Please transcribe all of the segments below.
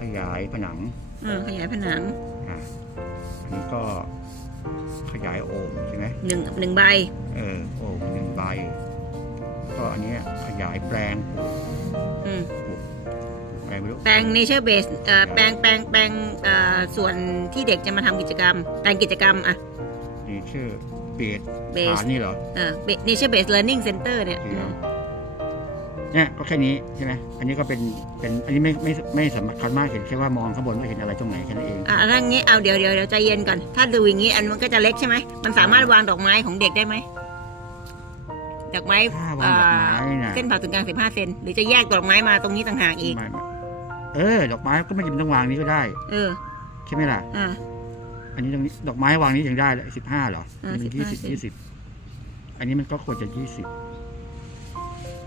ขยายผนังอ่าขยายผนังอะอันนี้ก็ขยายโอ่งใช่ไหมหนึ่งหนึ่งใบ เออโอ่งหนึ่งใบ ก็อันเนี้ยขยายแปลงปลูกอืมแปลงไม่รู้แปลง nature base เอ่อแปลงแปลงแปลงเอ่อส่วนที่เด็กจะมาทำกิจกรรม แปลงกิจกรรมอะ นี่ชื่อเบส base ฐานนี่เหรอ เอ่อ nature base learning center เนี่ยจริงเหรอ เนี่ยก็แค่นี้ใช่ไหมอันนี้ก็เป็นเป็นอันนี้ไม่ไม่ไม่สำคัญมากเห็นแค่ว่ามองข้างบนว่าเห็นอะไรตรงไหนแค่นั้นเองอะถ้างี้เอาเดี๋ยวเดี๋ยวเดี๋ยวใจเย็นก่อนถ้าดูอย่างงี้อันมันก็จะเล็กใช่ไหมมันสามารถวางดอกไม้ของเด็กได้ไหมดอกไม้ถ้าวางดอกไม้น่ะเส้นผ่าศูนย์กลางสิบห้าเซนหรือจะแยกดอกไม้มาตรงนี้ต่างหากอีกไม่ไม่เออ ดอกไม้ก็ไม่จำเป็นต้องวางนี้ก็ได้ เออใช่ไหมล่ะอ่าอันนี้ตรงนี้ดอกไม้วางนี้ยังได้เลยสิบห้าหรอเออมันยี่สิบ15ยี่สิบอันนี้มันก็ควรจะยี่สิบ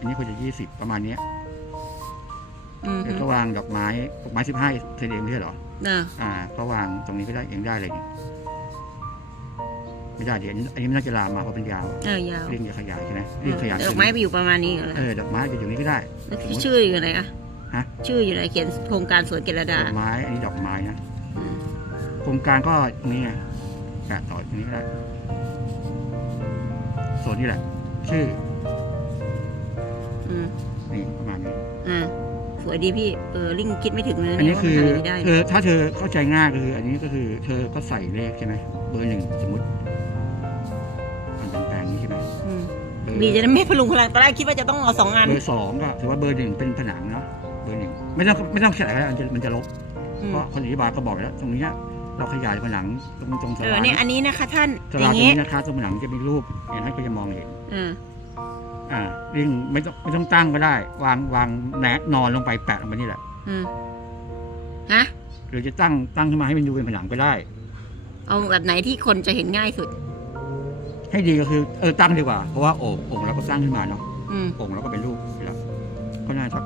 อันนี้ควรจะยี่สิบประมาณเนี้ยอืมแล้วก็วางดอกไม้ดอกไม้สิบห้าเซนเองไม่ใช่เหรอเอออ่า ก็วางตรงนี้ก็ได้เองได้เลยนี่ไม่ได้เดี๋ยวอันนี้อันนี้มันน่าจะลามมาเพราะเป็นยาวเออยาวเรียงจะขยายใช่ไหมเรียงขยายดอกไม้ไปอยู่ประมาณนี้เหรอเออดอกไม้จะอยู่นี้ก็ได้ แล้วที่ชื่ออยู่ไหนอะฮะ ชื่ออยู่ไหนเขียนโครงการสวนเกลดดาอกไม้อันนี้ดอกไม้นะอืม โครงการก็ตรงนี้ไงแกะต่อตรงนี้ก็ได้ส่วนนี้แหละ ชื่อ อืมนี่ประมาณนี้อ่าสวยดีพี่เออลิงคิดไม่ถึงเลยอันนี้ว่าคือมันทำอย่างนี้ได้เธอถ้าเธอเข้าใจง่ายก็คือ อันนี้ก็คือ เธอก็ใส่เลขใช่ไหมเบอร์หนึ่งสมมติมันเป็นแปลงนี้ใช่ไหมมเบอร์ ดีจะได้ไม่พลุงพลังตอนแรกคิดว่าจะต้องเอาสองอันเบอร์สองก็ถือว่าเบอร์หนึ่งเป็นผนังเนาะเบอร์หนึ่งไม่ต้องไม่ต้องเขียนอะไรแล้วมันจะมันจะลบอืมเพราะคนอธิบายก็บอกแล้วตรงเนี้ยเราขยายผนังตรงตรงสเออลาเนี่ยอันนี้นะคะท่านสอลาย่างตรงงี้นี้นะคะตรงผนังจะมีรูปเห็นไหมก็จะมองเห็นเออ อ่าลิงไม่ต้องไม่ต้องตั้งก็ได้ วางวางแหนนอนลงไปแปะลงไปนี่แหละ อืมฮะ หรือจะตั้งตั้งขึ้นมาให้มันดูเป็นผนังก็ได้ เอาแบบไหนที่คนจะเห็นง่ายสุด ให้ดีก็คือเออตั้งดีกว่า เพราะว่าโอ่งโอ่งเราก็สร้างขึ้นมาเนาะอืม โอ่งเราก็เป็นรูปอยู่แล้วก็น่าสัก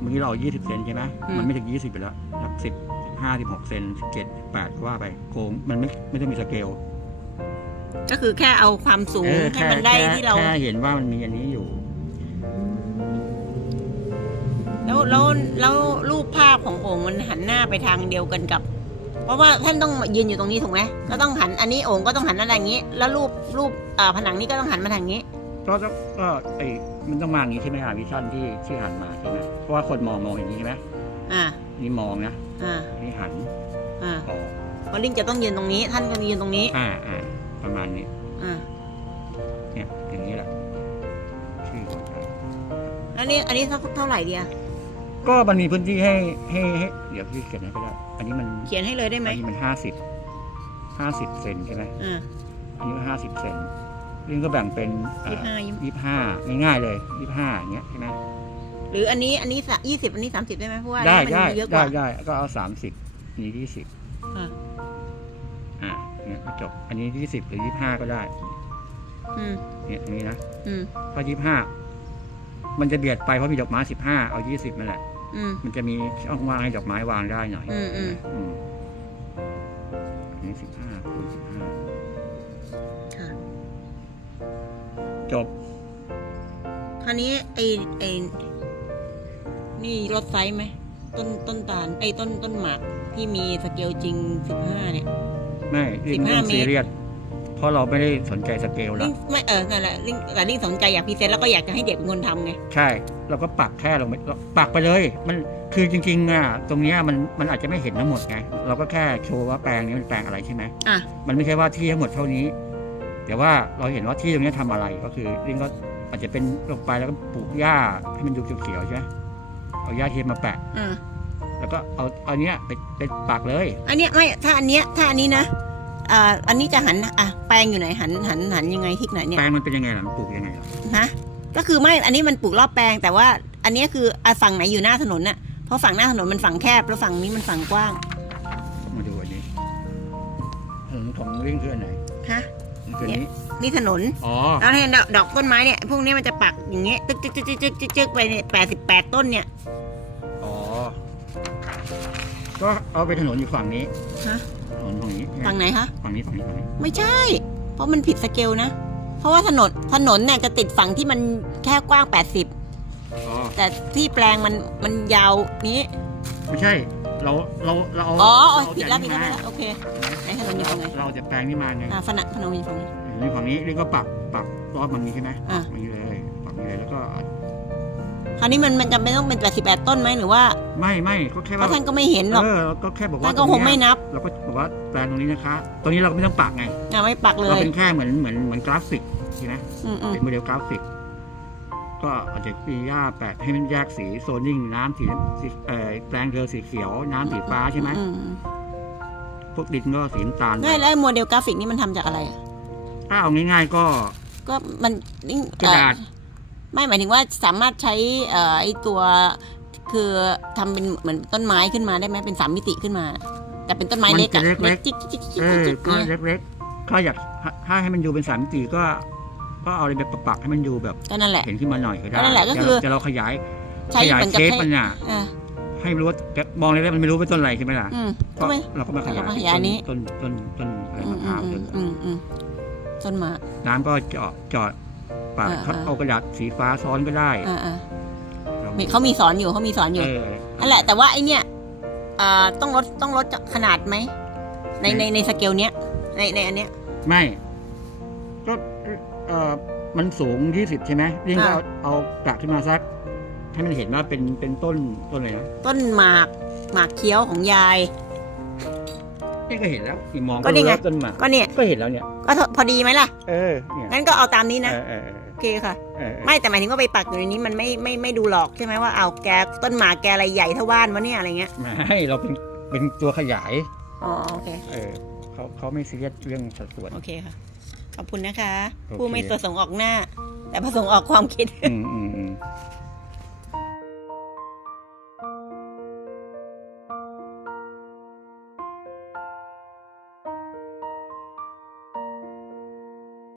เมื่อกี้เรายี่สิบเซนใช่ไหมอืม มันไม่ถึงยี่สิบไปแล้วสักสิบสิบห้าสิบหกเซนสิบเจ็ดแปดว่าไปโค้งมันไม่ไม่ต้องมีสเกล ก็คือแค่เอาความสูงเออให้แค่มันได้แค่ที่เรา แค่เห็นว่ามันมีอันนี้อยู่ แล้วแล้วแล้วรูปภาพของโอ่งมันหันหน้าไปทางเดียวกันกับ เพราะว่าท่านต้องยืนอยู่ตรงนี้ถูกไหมก็ต้องหันอันนี้โอ่งก็ต้องหันอะไรอย่างนี้ แล้วรูปรูปอ่าผนังนี้ก็ต้องหันมาทางนี้ ก็ต้องก็ไอ้มันต้องมาอย่างนี้ใช่ไหมครับวิชั่นที่ที่หันมาใช่ไหมเพราะว่าคนมองมองอย่างนี้ใช่ไหมอ่านี่มองนะอ่านี่หันอ่าออกเพราะลิงจะต้องยืนตรงนี้ ท่านก็ยืนตรงนี้ อ่าอ่า ประมาณนี้อ่าเนี่ยอย่างนี้แหละชื่อของมันแล้วนี่อันนี้เท่าเท่าไหร่เดียก็มันมีพื้นที่ให้ให้ให้เดี๋ยวพี่เขียนให้ก็ได้อันนี้มันเขียนให้เลยได้ไหมอันนี้มันห้าสิบห้าสิบเซนใช่ไหมอ่าอันนี้ห้าสิบเซนลิงก็แบ่งเป็นยี่ห้ายี่ห้าง่ายๆเลยยี่ห้าอย่างเงี้ยใช่ไหมหรืออันนี้อันนี้ยี่สิบอันนี้สามสิบได้ไหมเพราะว่าอันได้นี้มันได้มีเยอะกได้ว่าได้ก็เอาสามสิบนี่ยี่สิบอ่าอ่า เนี่ยก็จบ อันนี้ยี่สิบหรือยี่ห้าก็ได้ อืมเนี่ยอันนี้นะอืมพอยี่ห้ามันจะเบียดไปเพราะมีดอกไม้สิบห้าเอายี่สิบนั่นแหละ อืมมันจะมีช่องว่างให้ดอกไม้วางได้หน่อยอืมอืมอืมอันนี้สิบห้าคูณสิบห้าค่ะจบ คราวนี้ไอไอนี่ลดไซส์ไหมต้นต้นตาลไอ้ต้นต้นหมากที่มีสเกลจริงสิบห้าเนี่ย ไม่ลิงไม่ต้อง15เมซีตรเรียสเพราะเราไม่ได้สนใจสเกลลิแล้วงไม่เออนั่นแหละลิงแต่ลิงสนใจอยากพรีเซนต์แล้วก็อยากจะให้เด็กเป็นคนทำไง ใช่ เราก็ปักแค่ลงไปปักไปเลย มันคือจริงๆอะตรงเนี้ยมันมันอาจจะไม่เห็นทั้งหมดไงเราก็แค่โชว์ว่าแปลงนี้มันแปลงอะไรใช่ไหมอะ มันไม่ใช่ว่าที่ทั้งหมดเท่านี้ แต่ว่าเราเห็นว่าที่ตรงเนี้ยทำอะไรก็คือลิงก็อาจจะเป็นลงไปแล้วก็ปลูกหญ้าให้มันดูเขียวๆใช่ไหมเอาหญ้าเทียมมาแปะอ่า แล้วก็เอาเอาเนี้ยไปไปปักเลย อันเนี้ยไม่ถ้าอันเนี้ยถ้าอันนี้นะอ่าอันนี้จะหันอะแปลงอยู่ไหนหันหันหันยังไงทิศไหนเนี่ยแปลงมันเป็นยังไงล่ะมันปลูกยังไงล่ะฮะก็คือไม่อันนี้มันปลูกรอบแปลง แต่ว่าอันเนี้ยคืออะฝั่งไหนอยู่หน้าถนนน่ะเพราะฝั่งหน้าถนนมันฝั่งแคบแล้วฝั่งนี้มันฝั่งกว้างมาดูอันนี้ถนนของลิงคืออันไหนฮะมันคืออันนี้นี่ถนนอ๋อแล้วเห็นดอกดอกต้นไม้เนี่ยพวกนี้มันจะปักอย่างเงี้ยตึกตึกตึกตึกตึกตึกตึกไปเนี่ยแปดสิบแปดต้นเนี่ยอ๋อ ก็เอาไปถนนอยู่ฝั่งนี้ฮะถนนฝั่งนี้ฝั่งไหนคะฝั่งนี้ฝั่งนี้ฝั่งนี้ ไม่ใช่ เพราะมันผิดสเกลนะ เพราะว่าถนนถนนเนี่ยจะติดฝั่งที่มันแค่กว้าง80อ๋อแต่ที่แปลงมันมันยาวนี้ ไม่ใช่ เราเราเราอ๋ออ๋อเราผิดแล้วจะผิดแล้วผิดนี่แล้วโอเคไอ้ขนมอยู่ตรงไหนเราจะแปลงนี่มาไงอ่าฝนังขนมอยู่ตรงนี้นี่ฝั่งนี้นี่ก็ปรับปรับรอบมันนี้ใช่ไหมอะปรับมันนี้เลยปรับมันนี้เลยแล้วก็ คราวนี้มันมันจำเป็นต้องเป็น 88 ต้นไหมหรือว่าไม่ไม่ก็แค่เพว่าราะท่านก็ไม่เห็นหรอก เออก็แค่บอกว่าท่านก็คงไม่นับ เราก็บอกว่าแปลงตรงนี้นะคะตรงนี้เราก็ไม่ต้องปักไงอะไม่ปักเลเราย เป็นแค่เหมือนเหมือนเหมือนกราฟิกใช่ไหมอืมอืมเป็นโมเดลกราฟิก ก็อาจจะมีหญ้าแปะให้มันแยกสีโซนิ่งน้ำสีสีเอ่อแปลงเธอสีเขียว น้ำสีฟ้าใช่ไหมอือืมพวกดินก็สีน้ำตาลง่ายแล้วไอ้โมเดลกราฟิกนี่มันทำจากอะไรอะถ้าเอาง่ายๆก็ ก็มันนี่กระดาษเอ่อ ไม่หมายถึงว่าสามารถใช้เอ่อไอ้ตัวคือทำเป็นเหมือนต้นไม้ขึ้นมาได้ไหมเป็นสามมิติขึ้นมา แต่เป็นต้นไม้เล็กอะเล็กจิ๊กจิ๊กจิ๊กจิ๊กเออจิ๊กก็เนี่ยเล็กๆถ้าอยากถ้าให้มันดูเป็นสามมิติก็ก็เอาอะไรแบบปักๆให้มันดูแบบก็นั่นแหละเห็นขึ้นมาหน่อยก็ได้ก็นั่นแหละก็คือแต่เราขยายใช้ขยายเหมือนกับเชฟใช้มันน่ะอ่าให้รู้ว่าแต่มองเลยๆมันไม่รู้เป็นต้นอะไรใช่ไหมล่ะอืมก็ก็ไม่เราก็มาขยายเราก็ขยายนี้ต้นต้นต้นอะไรอืมะมพอืร้าวมต้นอืมอืมต้นหมากน้ำก็เจาะเจาะ ปากอ่าเขาอ่า เอากระดาษสีฟ้าซ้อนก็ได้อ่าอ่าลองมีเขามีสอนอยู่เขามีสอนอยู่เออ นั่นแหละ แต่ว่าไอเนี้ยเอ่อต้องลดต้องลดขนาดไหมในใน ในสเกลเนี้ยในในอันเนี้ย ไม่ก็เออมันสูงยี่สิบใช่ไหมนี่ก็อ่า เอาเอากระขึ้นมาสักให้มันเห็นว่าเป็นเป็นต้นต้นอะไรนะต้นหมากหมากเคี้ยวของยาย นี่ก็เห็นแล้วอีมองก็นี่ไงรู้แล้วต้นหมากก็เนี่ยก็เห็นแล้วเนี่ย ก็พอดีไหมล่ะ เออเนี่ยงั้นก็เอาตามนี้นะ เออเออเออโอเคค่ะ เออเออไม่แต่หมายถึงว่าไปปักอยู่ในนี้มันไม่ไม่ไม่ดูหรอกใช่ไหมว่าเอาแกต้นหมากแกอะไรใหญ่เท่าบ้านวะเนี่ยอะไรเงี้ย ไม่เราเป็นเป็นตัวขยาย อ๋อโอเค เออเขาเขาไม่ซีเรียสเรื่องสัดส่วน โอเคค่ะ ขอบคุณนะคะโอเคผู้ไม่ประสงค์ออกหน้า แต่ประสงค์ออกความคิด อืมอืมอืม